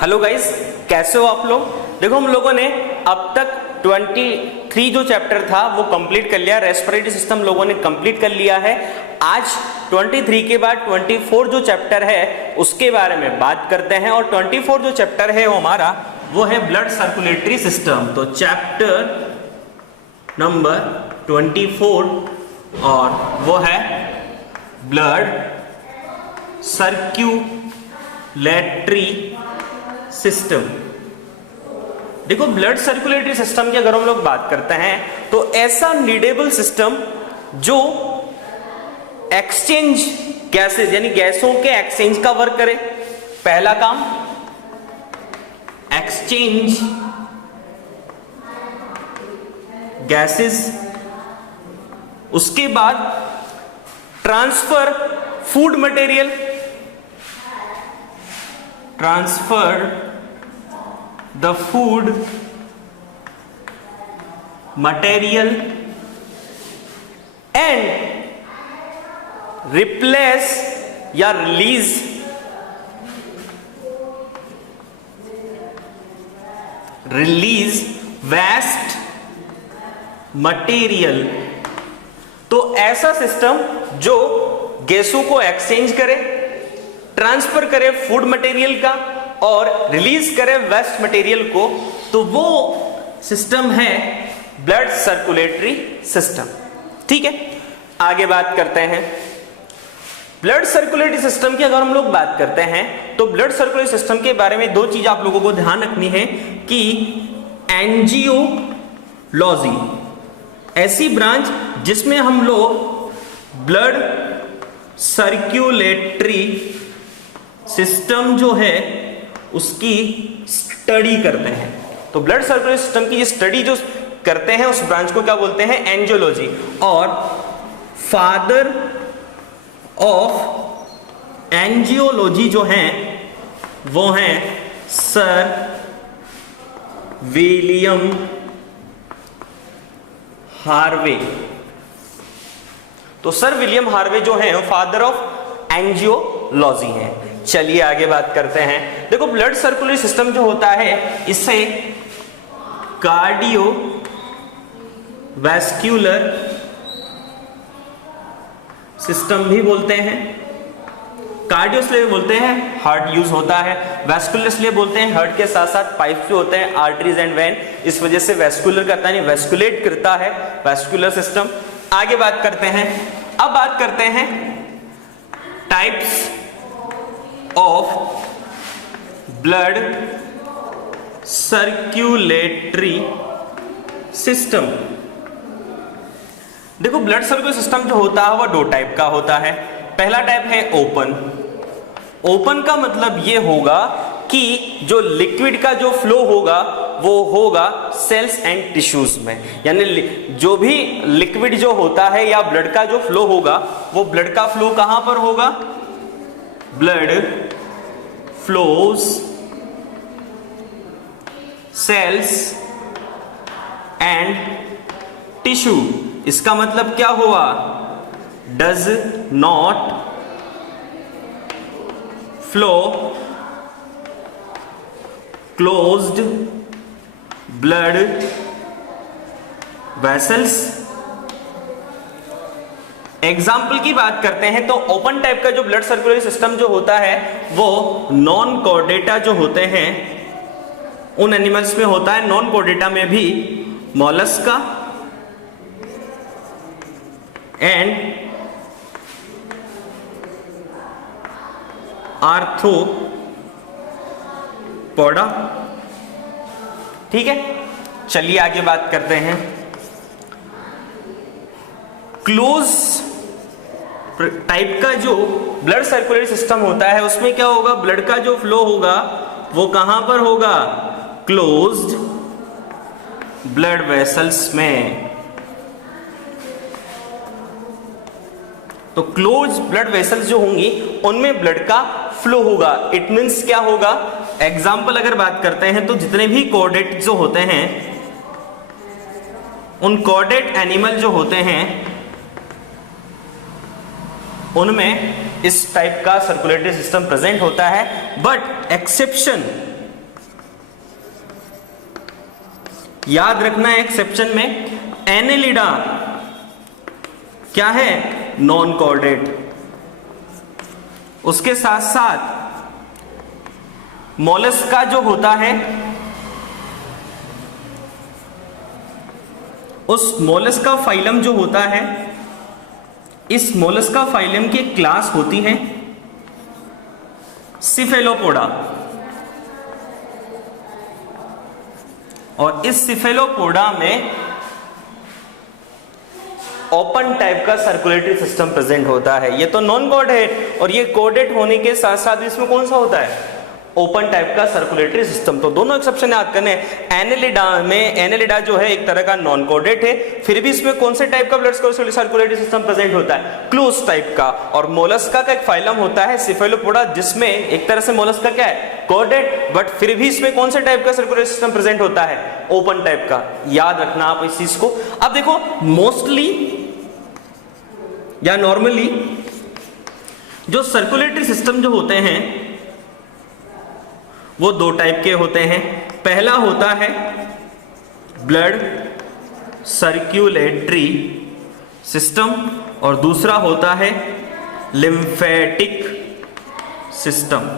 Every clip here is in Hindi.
हेलो गाइस, कैसे हो आप लोग। देखो हम लोगों ने अब तक 23 जो चैप्टर था वो कंप्लीट कर लिया। रेस्पिरेटरी सिस्टम लोगों ने कंप्लीट कर लिया है। आज 23 के बाद 24 जो चैप्टर है उसके बारे में बात करते हैं। और 24 जो चैप्टर है वो हमारा वो है ब्लड सर्कुलेटरी सिस्टम। तो चैप्टर नंबर 24 और वो है ब्लड सर्कुलेटरी सिस्टम। देखो ब्लड सर्कुलेटरी सिस्टम की अगर हम लोग बात करते हैं तो ऐसा नीडेबल सिस्टम जो एक्सचेंज गैसेस यानी गैसों के एक्सचेंज का वर्क करे। पहला काम एक्सचेंज गैसेस, उसके बाद transfer food material, transfer the food material and replace या रिलीज वेस्ट मटेरियल। तो ऐसा सिस्टम जो गैसों को एक्सचेंज करे, ट्रांसफर करे फूड मटेरियल का और रिलीज करे वेस्ट मटेरियल को, तो वो सिस्टम है ब्लड सर्कुलेटरी सिस्टम। ठीक है, आगे बात करते हैं ब्लड सर्कुलेटरी सिस्टम की। अगर हम लोग बात करते हैं तो ब्लड सर्कुलेटरी सिस्टम के बारे में दो चीज आप लोगों को ध्यान रखनी है कि एंजियोलॉजी ऐसी ब्रांच जिसमें हम लोग ब्लड सर्कुलेटरी सिस्टम जो है उसकी स्टडी करते हैं। तो ब्लड सर्कुलेटरी सिस्टम की स्टडी जो करते हैं उस ब्रांच को क्या बोलते हैं? एंजियोलॉजी। और फादर ऑफ एंजियोलॉजी जो हैं वो हैं सर विलियम हार्वे। तो सर विलियम हार्वे जो हैं फादर ऑफ एंजियोलॉजी हैं। चलिए आगे बात करते हैं। देखो ब्लड सर्कुलेटरी सिस्टम जो होता है इसे कार्डियो वैस्क्यूलर सिस्टम भी बोलते हैं। कार्डियो इसलिए बोलते हैं हार्ट यूज होता है, वैस्कुलर इसलिए बोलते हैं हार्ट के साथ साथ पाइप जो होते हैं आर्टरीज एंड वेन, इस वजह से वैस्कुलर करता है, वैस्कुलेट करता है वैस्कुलर सिस्टम। आगे बात करते हैं, अब बात करते हैं types of blood circulatory system. देखो ब्लड सर्कुलेटरी सिस्टम जो होता है वह दो टाइप का होता है। पहला टाइप है ओपन। ओपन का मतलब यह होगा कि जो लिक्विड का जो फ्लो होगा वो होगा सेल्स एंड टिश्यूज में, यानी जो भी लिक्विड जो होता है या ब्लड का जो फ्लो होगा वो ब्लड का फ्लो कहां पर होगा? Blood flows cells and tissue. इसका मतलब क्या हुआ? Does not flow closed blood vessels. Example की बात करते हैं तो ओपन टाइप का जो ब्लड सर्कुलेटरी सिस्टम जो होता है वो नॉन कॉर्डेटा जो होते हैं उन एनिमल्स में होता है। नॉन कॉर्डेटा में भी मॉलस्का एंड आर्थ्रोपोडा। ठीक है, चलिए आगे बात करते हैं। क्लोज टाइप का जो ब्लड सर्कुलेटरी सिस्टम होता है उसमें क्या होगा? ब्लड का जो फ्लो होगा वो कहां पर होगा? क्लोज्ड ब्लड वेसल्स में। तो क्लोज ब्लड वेसल्स जो होंगी उनमें ब्लड का फ्लो होगा। इट मींस क्या होगा? एग्जाम्पल अगर बात करते हैं तो जितने भी कॉर्डेट जो होते हैं उन कॉर्डेट एनिमल जो होते हैं उनमें इस टाइप का सर्कुलेटरी सिस्टम प्रेजेंट होता है, बट एक्सेप्शन याद रखना एक्सेप्शन में एनेलिडा क्या है, नॉन कोऑर्डिनेट। उसके साथ साथ मोलस्का जो होता है, उस मोलस्का फाइलम जो होता है, इस मोलस्का फाइलम की क्लास होती है सिफेलोपोडा, और इस सिफेलोपोडा में ओपन टाइप का सर्कुलेटरी सिस्टम प्रेजेंट होता है। ये तो नॉन कोऑर्डिनेट, और ये कोऑर्डिनेट होने के साथ साथ इसमें कौन सा होता है, ओपन टाइप का सर्कुलेटरी सिस्टम। तो दोनों एक्सेप्शन याद करने। एनेलिडा में, एनेलिडा जो है एक तरह का नॉन कोऑर्डिनेट है, फिर भी इसमें कौन से टाइप का ब्लड सर्कुलेटरी सिस्टम प्रेजेंट होता है, क्लोज टाइप का। और मोलस्का का एक फाइलम होता है सिफेलोपोडा, जिसमें एक तरह से मोलस्का क्या है, कोऑर्डिनेट, बट फिर भी इसमें कौन से टाइप का सर्कुलेटरी सिस्टम प्रेजेंट होता है, ओपन टाइप का। याद रखना आप इस चीज को। अब देखो, मोस्टली या नॉर्मली जो सर्कुलेटरी सिस्टम जो होते हैं वो दो टाइप के होते हैं। पहला होता है ब्लड सर्कुलेटरी सिस्टम, और दूसरा होता है लिम्फेटिक सिस्टम।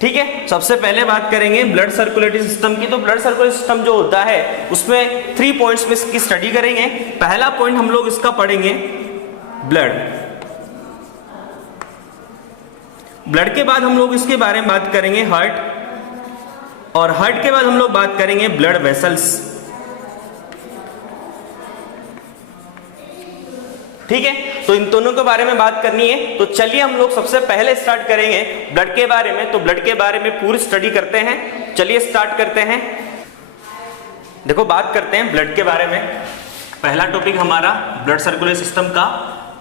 ठीक है, सबसे पहले बात करेंगे ब्लड सर्कुलेटरी सिस्टम की। तो ब्लड सर्कुलेटरी सिस्टम जो होता है उसमें 3 पॉइंट्स में इसकी स्टडी करेंगे। पहला पॉइंट हम लोग इसका पढ़ेंगे ब्लड। ब्लड के बाद हम लोग इसके बारे में बात करेंगे हार्ट, और हार्ट के बाद हम लोग बात करेंगे ब्लड वेसल्स। ठीक है, तो इन दोनों के बारे में बात करनी है। तो चलिए हम लोग सबसे पहले स्टार्ट करेंगे ब्लड के बारे में। तो ब्लड के बारे में पूरी स्टडी करते हैं। चलिए स्टार्ट करते हैं। देखो, बात करते हैं ब्लड के बारे में। पहला टॉपिक हमारा ब्लड सर्कुलेटरी सिस्टम का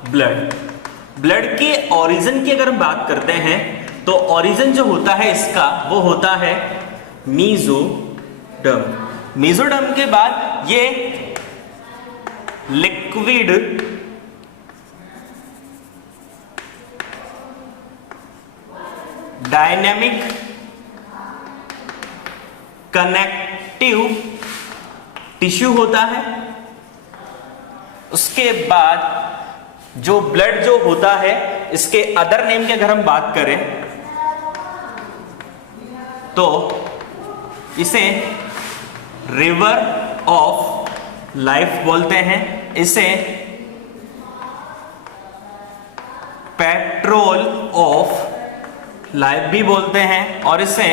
ब्लड। ब्लड के ओरिजिन की अगर हम बात करते हैं तो ओरिजिन जो होता है इसका वो होता है मेसोडर्म। मेसोडर्म के बाद ये लिक्विड डायनेमिक कनेक्टिव टिश्यू होता है। उसके बाद जो ब्लड जो होता है, इसके अदर नेम की अगर हम बात करें तो इसे रिवर ऑफ लाइफ बोलते हैं, इसे पेट्रोल ऑफ लाइफ भी बोलते हैं, और इसे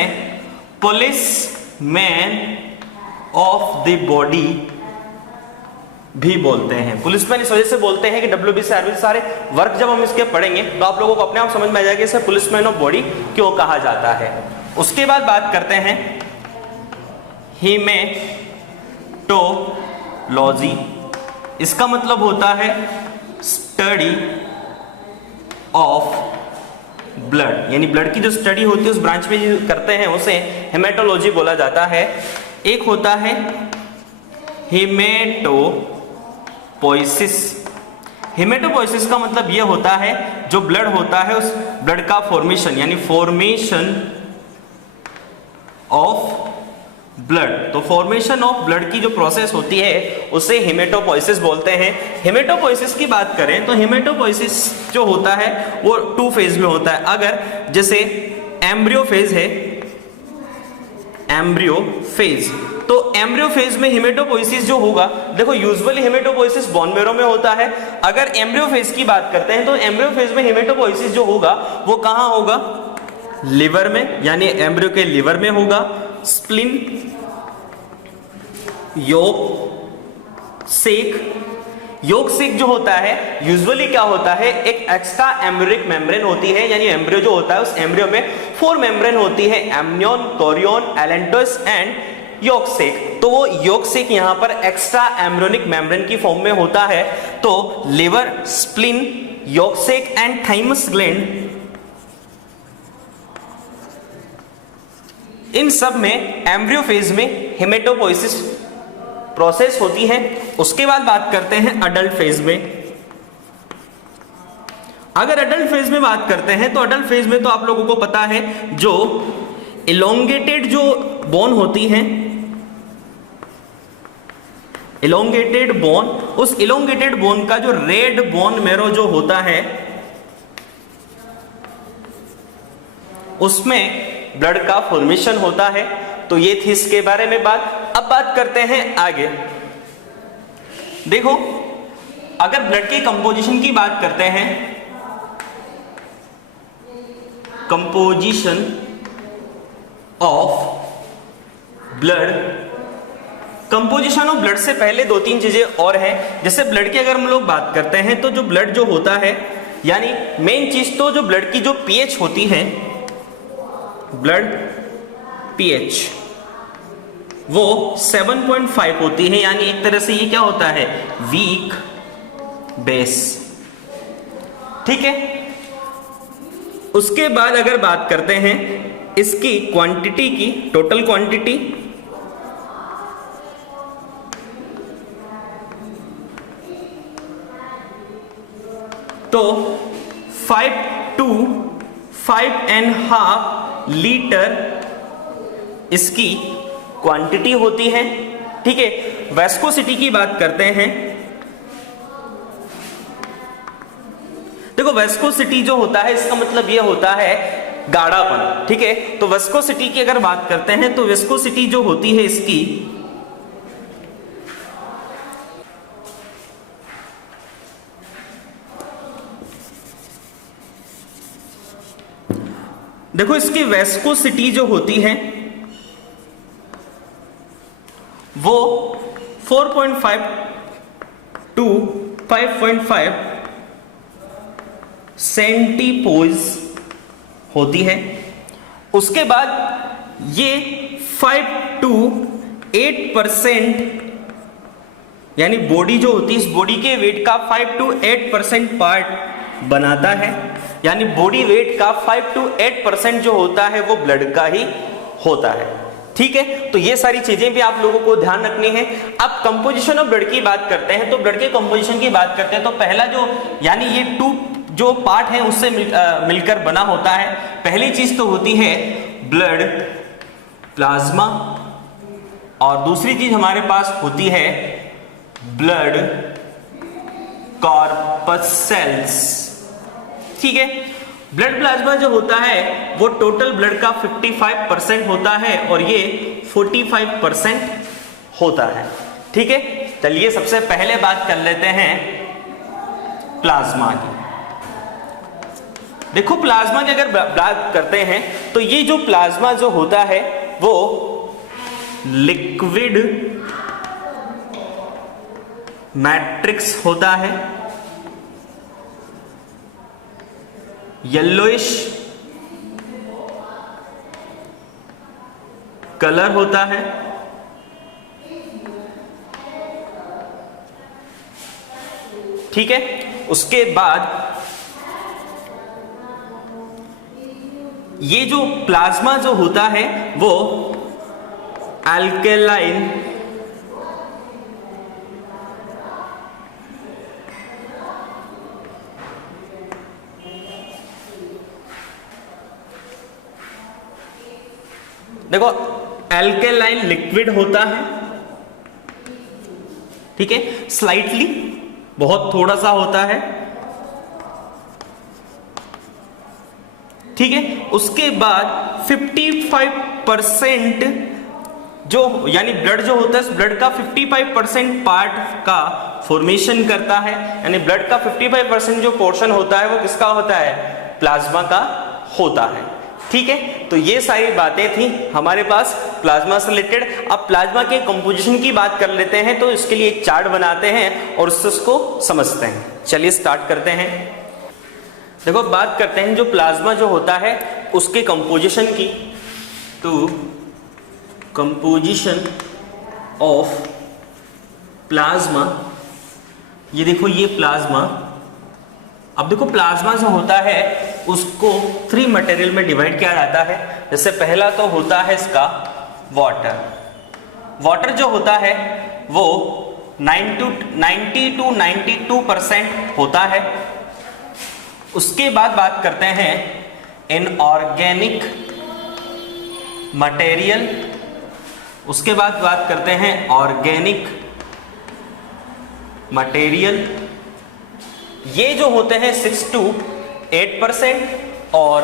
police man of the body भी बोलते हैं। पुलिसमैन इस वजह से बोलते हैं कि WBC RBC सारे वर्क जब हम इसके पढ़ेंगे तो आप लोगों को अपने आप समझ में आ जाएगा इसे पुलिसमैन ऑफ बॉडी क्यों कहा जाता है। उसके बाद बात करते हैं हेमेटोलॉजी। इसका मतलब होता है स्टडी ऑफ ब्लड, यानी ब्लड की जो स्टडी होती है उस ब्रांच में जो करते हैं उसे हेमेटोलॉजी बोला जाता है। एक होता है हेमेटोपोइसिस। हेमेटोपोइसिस का मतलब यह होता है जो ब्लड होता है उस ब्लड का फॉर्मेशन, यानी फॉर्मेशन ऑफ ब्लड। तो फॉर्मेशन ऑफ ब्लड की जो प्रोसेस होती है उसे हेमेटोपोइसिस बोलते हैं। हेमेटोपोइसिस की बात करें तो हेमेटोपोइसिस जो होता है वो 2 फेज में होता है। अगर जैसे एम्ब्रियो फेज है, एम्ब्रियो फेज, तो एम्ब्रियो फेज में हेमेटोपोइसिस जो होगा, देखो यूजुअली हेमेटोपोइसिस बोन मैरो में होता है। अगर एम्ब्रियो फेज की बात करते हैं तो एम्ब्रियो फेज में हेमेटोपोइसिस जो होगा वो कहां होगा, लिवर में, यानी एम्ब्रियो के लिवर में होगा। स्प्लिन, योग सेक, योग सेक जो होता है यूजुअली क्या होता है, एक एक्स्ट्रा एम्ब्रियोनिक मेम्ब्रेन होती है, यानी एम्ब्रियो जो होता है उस एम्ब्रियो में 4 मेम्ब्रेन होती है, एमनियन, कोरियन, एलेंटस एंड योग सेक। तो वो योग सेक यहां पर एक्स्ट्रा एम्ब्रियोनिक मेम्ब्रेन की फॉर्म में होता है। तो लिवर, स्प्लिन, योग सेक एंड थाइमस ग्लैंड, इन सब में एम्ब्रियो फेज में हेमेटोपोइसिस प्रोसेस होती है। उसके बाद बात करते हैं अडल्ट फेज में। अगर अडल्ट फेज में बात करते हैं तो अडल्ट फेज में तो आप लोगों को पता है जो इलोंगेटेड जो बोन होती हैं, इलोंगेटेड बोन, उस इलोंगेटेड बोन का जो रेड बोन मैरो जो होता है उसमें ब्लड का फॉर्मेशन होता है। तो ये थी इसके बारे में बात। अब बात करते हैं आगे। देखो, अगर ब्लड के कंपोजिशन की बात करते हैं, composition of blood, composition of blood से पहले दो तीन चीजें और हैं। जैसे ब्लड की अगर हम लोग बात करते हैं तो जो ब्लड जो होता है, यानी मेन चीज तो जो ब्लड की जो पीएच होती है, ब्लड पीएच वो 7.5 होती है, यानी एक तरह से ये क्या होता है, वीक बेस। ठीक है। उसके बाद अगर बात करते हैं इसकी क्वांटिटी की, टोटल क्वांटिटी, तो 5 to 5.5 लीटर इसकी क्वांटिटी होती है। ठीक है। वेस्कोसिटी की बात करते हैं। देखो, वेस्कोसिटी जो होता है इसका मतलब ये होता है गाढ़ापन। ठीक है। तो वेस्कोसिटी की अगर बात करते हैं तो वेस्कोसिटी जो होती है इसकी, देखो इसकी वेस्कोसिटी जो होती है वो 4.5 to 5.5 सेंटीपोज होती है। उसके बाद ये 5 to 8%, यानी बॉडी जो होती है, इस बॉडी के वेट का 5 to 8% पार्ट बनाता है। यानी बॉडी वेट का 5 to 8% जो होता है वो ब्लड का ही होता है। ठीक है। तो ये सारी चीजें भी आप लोगों को ध्यान रखनी है। अब कंपोजिशन ऑफ ब्लड की बात करते हैं, तो ब्लड के कंपोजिशन की बात करते हैं तो पहला जो, यानी ये टू जो पार्ट है उससे मिलकर बना होता है। पहली चीज तो होती है ब्लड प्लाज्मा, और दूसरी चीज हमारे पास होती है ब्लड कॉर्पस सेल्स। ठीक है। ब्लड प्लाज्मा जो होता है वो टोटल ब्लड का 55% होता है और ये 45% होता है। ठीक है। चलिए सबसे पहले बात कर लेते हैं प्लाज्मा की। देखो, प्लाज्मा की अगर बात करते हैं तो ये जो प्लाज्मा जो होता है वो लिक्विड मैट्रिक्स होता है, येलोइश कलर होता है। ठीक है। उसके बाद ये जो प्लाज्मा जो होता है वो अल्कलाइन देखो, अल्कलाइन लिक्विड होता है। ठीक है। स्लाइटली, बहुत थोड़ा सा होता है। ठीक है। उसके बाद 55% जो, यानी ब्लड जो होता है, ब्लड का 55% पार्ट का फॉर्मेशन करता है। यानी ब्लड का 55% जो पोर्शन होता है वो किसका होता है, प्लाज्मा का होता है। ठीक है। तो ये सारी बातें थी हमारे पास प्लाज्मा से रिलेटेड। अब प्लाज्मा के कंपोजिशन की बात कर लेते हैं, तो इसके लिए एक चार्ट बनाते हैं और उसको समझते हैं। चलिए स्टार्ट करते हैं। देखो, बात करते हैं जो प्लाज्मा जो होता है उसके कंपोजिशन की। तो कंपोजिशन ऑफ प्लाज्मा, ये देखो ये प्लाज्मा। अब देखो, प्लाज्मा जो होता है उसको 3 मटेरियल में डिवाइड किया जाता है। जैसे पहला तो होता है इसका वाटर। वाटर जो होता है वो 90 to 92% होता है। उसके बाद बात करते हैं इनऑर्गेनिक मटेरियल, उसके बाद बात करते हैं ऑर्गेनिक मटेरियल। ये जो होते हैं 6 to 8% और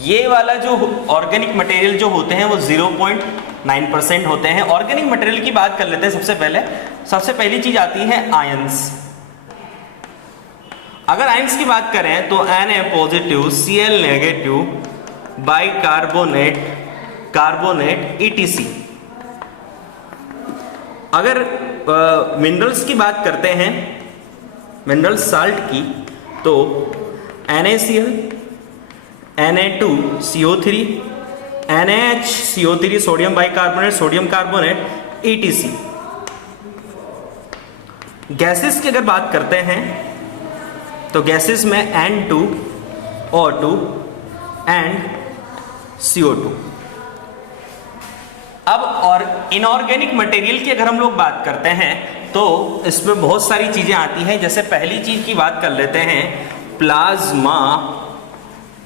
ये वाला जो ऑर्गेनिक मटेरियल जो होते हैं वो 0.9% होते हैं। ऑर्गेनिक मटेरियल की बात कर लेते हैं। सबसे पहली चीज आती है आयंस। अगर आयंस की बात करें तो Na positive, Cl negative, carbonate ETC। अगर मिनरल्स की बात करते हैं, मिनरल साल्ट की, तो NaCl, Na2CO3, NaHCO3 sodium carbonate ETC। Gases की अगर बात करते हैं तो गैसेस में N2O2 एंड CO2। अब और इनऑर्गेनिक मटेरियल की अगर हम लोग बात करते हैं तो इसमें बहुत सारी चीजें आती हैं। जैसे पहली चीज की बात कर लेते हैं प्लाज्मा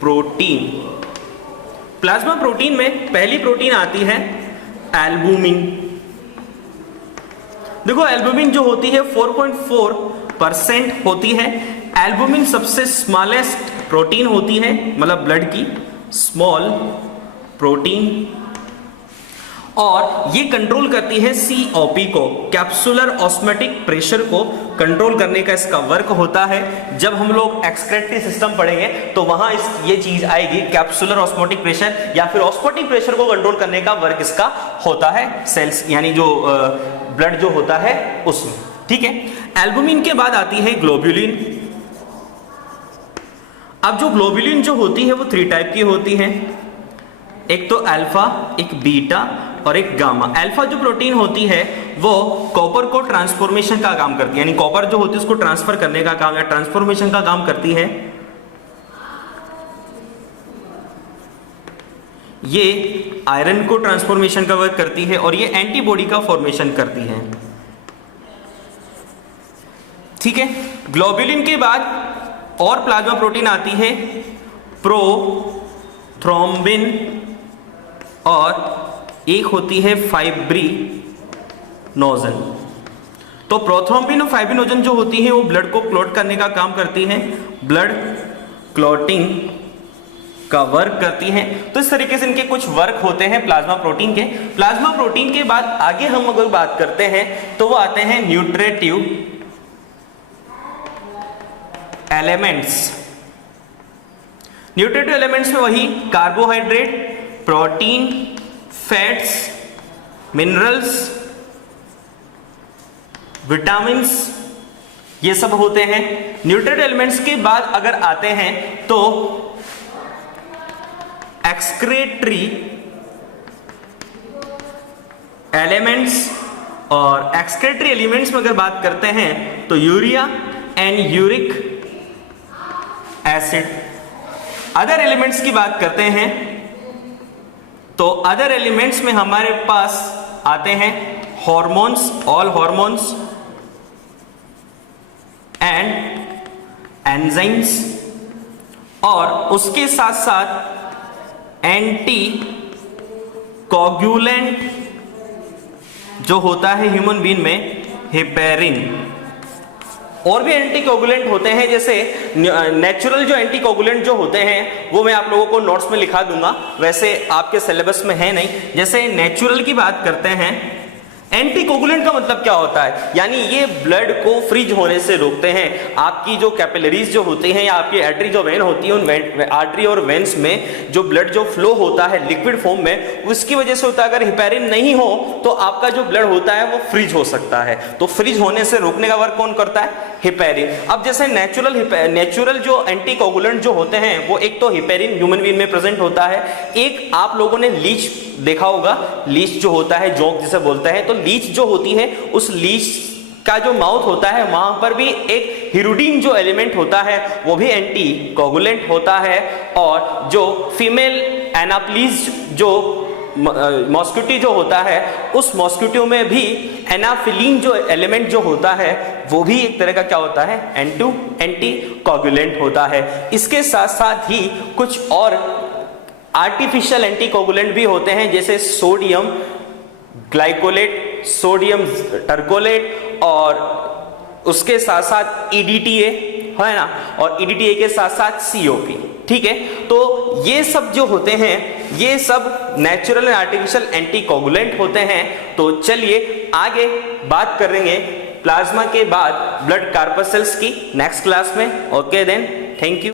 प्रोटीन। प्लाज्मा प्रोटीन में पहली प्रोटीन आती है एल्बुमिन। देखो एल्बुमिन जो होती है 4.4% होती है। एल्बुमिन सबसे स्मॉलेस्ट प्रोटीन होती है, मतलब ब्लड की स्मॉल प्रोटीन, और ये कंट्रोल करती है COP को, कैप्सुलर ऑस्मोटिक प्रेशर को कंट्रोल करने का इसका वर्क होता है। जब हम लोग एक्सक्रेटरी सिस्टम पढ़ेंगे तो वहां ये चीज आएगी, कैप्सुलर ऑस्मोटिक प्रेशर या फिर ऑस्मोटिक प्रेशर को कंट्रोल करने का वर्क इसका होता है सेल्स, यानी जो ब्लड जो होता है उसमें। ठीक है, एल्बुमिन के बाद आती है ग्लोब्यूलिन। अब जो ग्लोब्यूलिन जो होती है वो 3 टाइप की होती है, एक तो अल्फा, एक बीटा और एक गामा। अल्फा जो प्रोटीन होती है वो कॉपर को ट्रांसफॉर्मेशन का काम करती है, यानी कॉपर जो होती है उसको ट्रांसफर करने का काम या ट्रांसफॉर्मेशन का काम करती है। ये आयरन को ट्रांसफॉर्मेशन का वर्क करती है और ये एंटीबॉडी का फॉर्मेशन करती है। ठीक है, ग्लोब्यूलिन के बाद और प्लाज्मा प्रोटीन आती है प्रोथ्रोम्बिन और एक होती है फाइब्रिनोजन। तो प्रोथ्रोम्बिन और फाइब्रिनोजन जो होती है वो ब्लड को क्लॉट करने का काम करती है, ब्लड क्लॉटिंग का वर्क करती है। तो इस तरीके से इनके कुछ वर्क होते हैं प्लाज्मा प्रोटीन के। प्लाज्मा प्रोटीन के बाद आगे हम अगर बात करते हैं तो वो आते हैं न्यूट्रिटिव एलिमेंट्स। न्यूट्रिटिव एलिमेंट्स में वही carbohydrate, protein, fats, minerals, vitamins, ये सब होते हैं। न्यूट्रिटिव एलिमेंट्स के बाद अगर आते हैं तो एक्सक्रेटरी एलिमेंट्स, और एक्सक्रेटरी एलिमेंट्स में अगर बात करते हैं तो urea and uric acid. Other elements की बात करते हैं तो अदर एलिमेंट्स में हमारे पास आते हैं hormones, all hormones and enzymes, और उसके साथ साथ एंटी कोगुलेंट जो होता है ह्यूमन बीइंग में हेपेरिन। और भी एंटीकोगुलेंट होते हैं, जैसे नेचुरल जो एंटीकोगुलेंट जो होते हैं वो मैं आप लोगों को नोट्स में लिखा दूंगा, वैसे आपके सिलेबस में है नहीं। जैसे नेचुरल की बात करते हैं, एंटीकोगुलेंट का मतलब क्या होता है, यानी ये ब्लड को फ्रीज होने से रोकते हैं। आपकी जो कैपिलरीज जो होती हैं या आपकी आर्टरी जो वेन होती है, उन आर्टरी और वेन्स में जो ब्लड जो फ्लो होता है लिक्विड फॉर्म में, उसकी वजह से होता है। अगर हेपेरिन नहीं हो तो आपका जो ब्लड होता है वो फ्रीज हो सकता है। तो फ्रीज होने से रोकने का वर्क कौन करता है? हेपेरिन। अब जैसे नेचुरल जो एंटीकोगुलेंट जो होते हैं वो एक तो हेपेरिन ह्यूमन बीइंग में प्रेजेंट होता है, एक आप लोगों ने लीच देखा होगा, लीच जो होता है जोंक जिसे बोलते हैं, तो लीच जो होती है उस लीच का जो माउथ होता है वहां पर भी एक हिरुडीन जो एलिमेंट होता है वो भी एंटी कोगुलेंट होता है। और जो फीमेल एनाप्लीज जो मॉस्किटो जो होता है, उस मॉस्किटो में भी एनाफिलीन जो एलिमेंट जो होता है वो भी एक तरह का क्या होता है? एंटी कोगुलेंट होता है। इसके साथ साथ ही कुछ और आर्टिफिशियल एंटीकोगुलेंट भी होते हैं, जैसे सोडियम ग्लाइकोलेट, सोडियम टर्कोलेट, और उसके साथ साथ EDTA है ना, और EDTA के साथ साथ COP। ठीक है, तो ये सब जो होते हैं ये सब नेचुरल एंड आर्टिफिशियल एंटीकोगुलेंट होते हैं। तो चलिए आगे बात करेंगे प्लाज्मा के बाद ब्लड कार्पसेल्स की नेक्स्ट क्लास में। Okay then, thank you.